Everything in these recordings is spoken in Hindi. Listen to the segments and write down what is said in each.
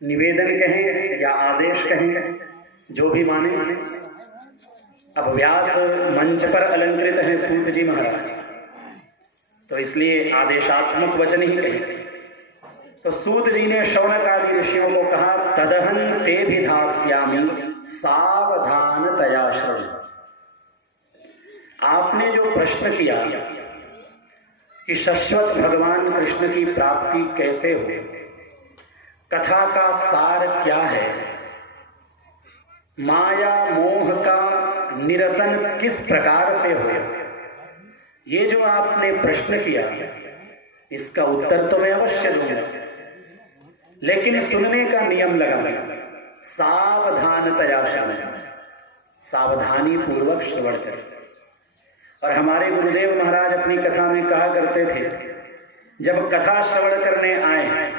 निवेदन कहें या आदेश कहें, जो भी माने। अब व्यास मंच पर अलंकृत हैं सूत जी महाराज, तो इसलिए आदेशात्मक वचन ही कहें। तो सूत जी ने शौनक आदि ऋषियों को कहा, तदहं ते भिधास्यामि सावधानतया शृणु। आपने जो प्रश्न किया कि शाश्वत भगवान कृष्ण की प्राप्ति कैसे हो, कथा का सार क्या है, माया मोह का निरसन किस प्रकार से हो, ये जो आपने प्रश्न किया इसका उत्तर तो मैं अवश्य दूंगा, लेकिन सुनने का नियम लगा, सावधानतया श्रवण, सावधानी पूर्वक श्रवण करें। और हमारे गुरुदेव महाराज अपनी कथा में कहा करते थे, जब कथा श्रवण करने आए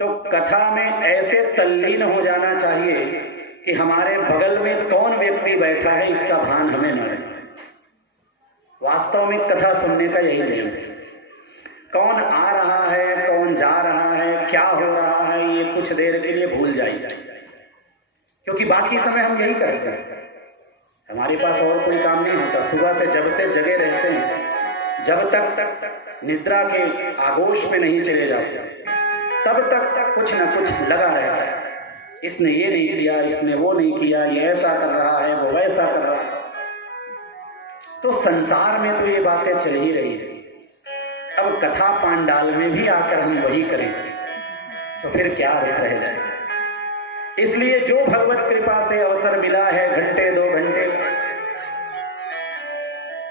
तो कथा में ऐसे तल्लीन हो जाना चाहिए कि हमारे बगल में कौन व्यक्ति बैठा है इसका भान हमें न रहे। वास्तव में कथा सुनने का यही नियम है, कौन आ रहा है, कौन जा रहा है, क्या हो रहा है, ये कुछ देर के लिए भूल जाइए, क्योंकि बाकी समय हम यही करते हैं। हमारे पास और कोई काम नहीं होता। सुबह से जब से जगे रहते हैं, जब तक निद्रा के आगोश में नहीं चले जाते, तब तक कुछ न कुछ लगा रहता है। इसने ये नहीं किया, इसने वो नहीं किया, ये ऐसा कर रहा है, वो वैसा कर रहा है। तो संसार में तो ये बातें चल ही रही है। अब कथा पांडाल में भी आकर हम वही करेंगे तो फिर क्या अर्थ रह जाएगा। इसलिए जो भगवत कृपा से अवसर मिला है, घंटे 2 घंटे,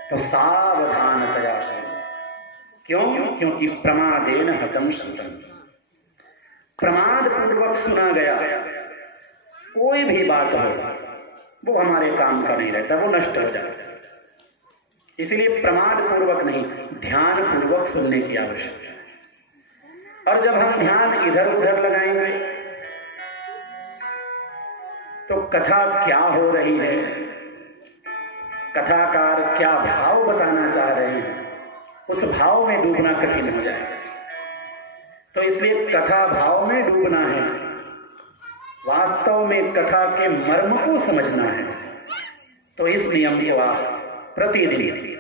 तो सावधानतया श्रवण। क्यों? क्योंकि प्रमादेन हतम श्रुतम, प्रमाद पूर्वक सुना गया कोई भी बात हो वो हमारे काम का नहीं रहता, वो नष्ट हो जाता है। इसलिए प्रमाद पूर्वक नहीं, ध्यान पूर्वक सुनने की आवश्यकता है। और जब हम ध्यान इधर उधर लगाएंगे तो कथा क्या हो रही है, कथाकार क्या भाव बताना चाह रहे हैं, उस भाव में डूबना कठिन हो जाएगा। तो इसलिए कथा भाव में डूबना है, वास्तव में कथा के मर्म को समझना है। तो इस नियम को आप प्रतिदिन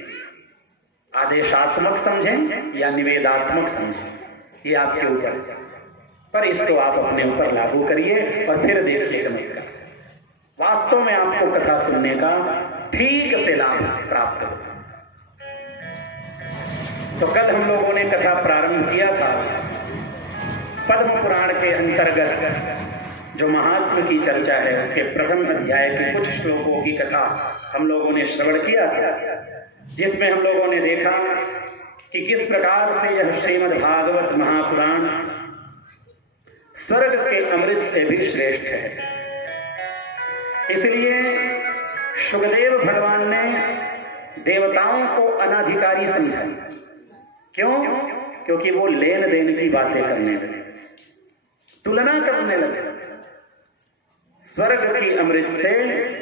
आदेशात्मक समझें या निवेदात्मक समझें, ये आपके ऊपर, पर इसको आप अपने ऊपर लागू करिए और फिर देखिए चमत्कार। वास्तव में आपको कथा सुनने का ठीक से लाभ प्राप्त होगा। तो कल हम लोगों ने कथा प्रारंभ किया था पद्म पुराण के अंतर्गत जो महात्म की चर्चा है, उसके प्रथम अध्याय के कुछ श्लोकों की कथा हम लोगों ने श्रवण किया था, जिसमें हम लोगों ने देखा कि किस प्रकार से यह श्रीमद् भागवत महापुराण स्वर्ग के अमृत से भी श्रेष्ठ है। इसलिए शुकदेव भगवान ने देवताओं को अनाधिकारी समझा। क्यों? क्योंकि वो लेन देन की बातें करने लगे, तुलना करने लगे। स्वर्ग की अमृत से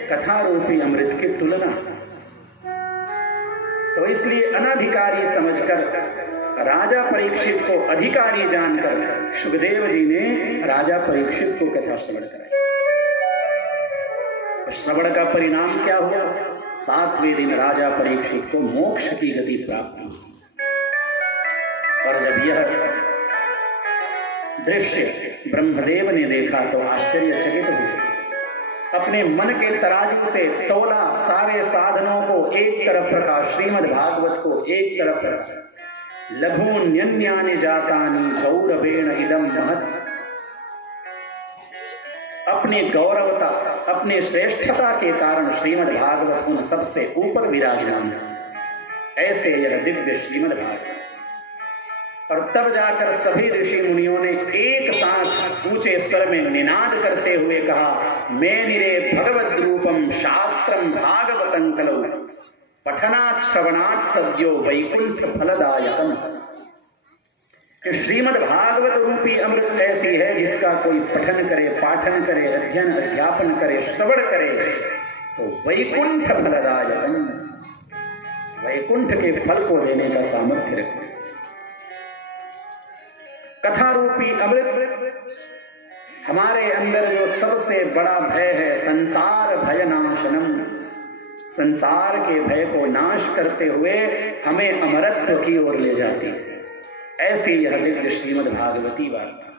कथा रूपी अमृत की तुलना। तो इसलिए अनाधिकारी समझकर राजा परीक्षित को अधिकारी जानकर शुकदेव जी ने राजा परीक्षित को कथा श्रवण कराई। श्रवण का परिणाम क्या हुआ? 7वें दिन राजा परीक्षित को मोक्ष की गति प्राप्त हुई। और जब यह दृश्य ब्रह्मदेव ने देखा तो आश्चर्यचकित हुए। अपने मन के तराजू से तोला, सारे साधनों को एक तरफ रखा, श्रीमद् भागवत को एक तरफ रखा। लघून्यन्यानि जातानि गौरवेण इदं महत्। अपने गौरवता, अपने श्रेष्ठता के कारण श्रीमद् भागवत उन सबसे ऊपर विराजमान है। ऐसे यह दिव्य श्रीमद् भागवत। और तब जाकर सभी ऋषि मुनियों ने एक साथ ऊंचे स्वर में निनाद करते हुए कहा, मेनिरे भगवद रूपम शास्त्रम भागवतं कलौ पठनात् श्रवणात् सद्यो वैकुंठ फलदायकम। कि श्रीमद् भागवत रूपी अमृत ऐसी है जिसका कोई पठन करे, पाठन करे, अध्ययन अध्यापन करे, श्रवण करे तो वैकुंठ फलदायकम, वैकुंठ के फल को देने का सामर्थ्य रखते। कथा रूपी अमृत हमारे अंदर जो सबसे बड़ा भय है संसार भयनाशनम, संसार के भय को नाश करते हुए हमें अमरत्व की ओर ले जाती है। ऐसी यह दिव्य श्रीमद् भागवती वार्ता।